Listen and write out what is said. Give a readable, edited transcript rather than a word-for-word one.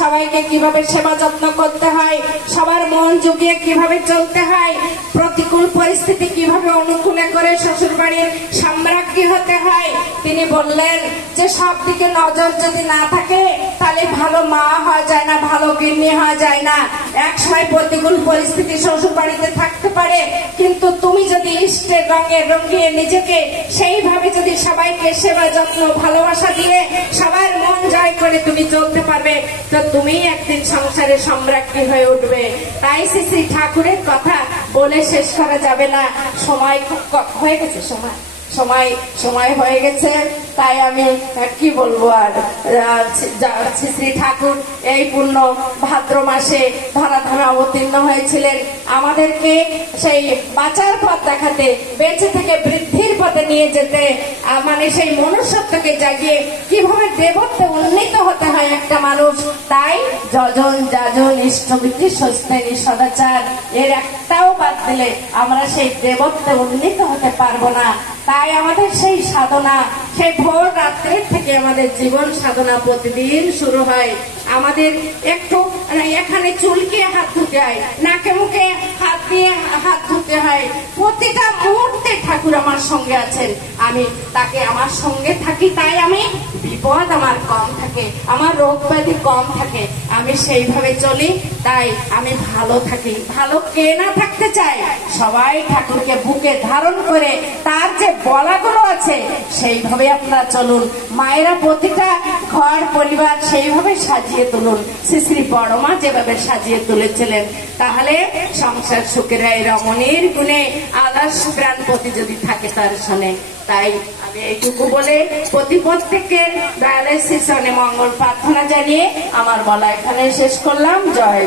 সবাইকে কিভাবে সেবা যত্ন করতে হয়, সবার মন জুগিয়ে কিভাবে চলতে হয়, প্রতিকূল পরিস্থিতি কিভাবে অনুকূলে করে শ্বশুর বাড়ির সাম্রাজ্ঞী হতে হয়। তিনি বললেন যে সব দিকে নজর যদি না থাকে তাহলে ভালো মা হওয়া যায় না, ভালো গৃহিণী হওয়া যায় না। এক সময় প্রতিকূল পরিস্থিতি শ্বশুর বাড়িতে থাকতে পারে, কিন্তু তুমি যদি ইষ্টের রঙে রঙিয়ে নিজেকে সেইভাবে যদি সবাইকে সেবা যত্ন ভালোবাসা দিয়ে সবার মন জয় করে তুমি চলতে পারবে, তো তুমি একদিন সংসারে সম্রাজ্ঞী হয়ে উঠবে। তাই শ্রী শ্রী ঠাকুরের কথা বলে শেষ করা যাবে না। সময় খুব হয়ে গেছে, সময় হয়ে গেছে। তাই আমি কি বলবো আর, শ্রী শ্রী ঠাকুর এই পূর্ণ ভাদ্র মাসে ধরাধামে অবতীর্ণ হয়েছিলেন আমাদেরকে সেই বাঁচার পথ দেখাতে, বেঁচে থেকে বৃদ্ধির পথে নিয়ে যেতে, মানে সেই মনুষ্যত্বকে জাগিয়ে কিভাবে দেবত্বে উন্নীত হতে হয় একটা মানুষ। তাই যজন যাজন ইষ্টবৃত্তি সস্তেনী সদাচার এর একটাও বাদ দিলে আমরা সেই দেবত্বে উন্নীত হতে পারবো না। তাই আমাদের সেই সাধনা, সেই ভোর রাত্রের থেকে আমাদের জীবন সাধনা প্রতিদিন শুরু হয়। আমাদের একটু এখানে চুলকিয়ে হাত ধুতে হয়, নাকে মুখে হাত দিয়ে হাত ধুতে হয়। প্রতিটা মুহূর্তে ঠাকুর আমার সঙ্গে আছেন, আমি তাকে আমার সঙ্গে থাকি, তাই আমি বিপদ আমার কম থাকে, আমার রোগ ব্যাধি কম থাকে, আমি সেইভাবে চলি। তাই আমি ভালো থাকি। ভালো কে না থাকতে চায়? সবাই ঠাকুরকে বুকে ধারণ করে তার যে বলাগুলো আছে সেইভাবে আপনারা চলুন। মায়েরা প্রতিটা ঘর পরিবার সেইভাবে সাজিয়ে তুলুন, শ্রী শ্রী বড়মা যেভাবে সাজিয়ে তুলেছিলেন। তাহলে সংসার সুখের এই রমণীর গুণে আলাস প্রাণ প্রতি যদি থাকে তার শোনে। তাই আমি এইটুকু বলে প্রত্যেকের দয়ালয় শ্রী চরণে মঙ্গল প্রার্থনা জানিয়ে আমার বলা এখানে শেষ করলাম। জয়।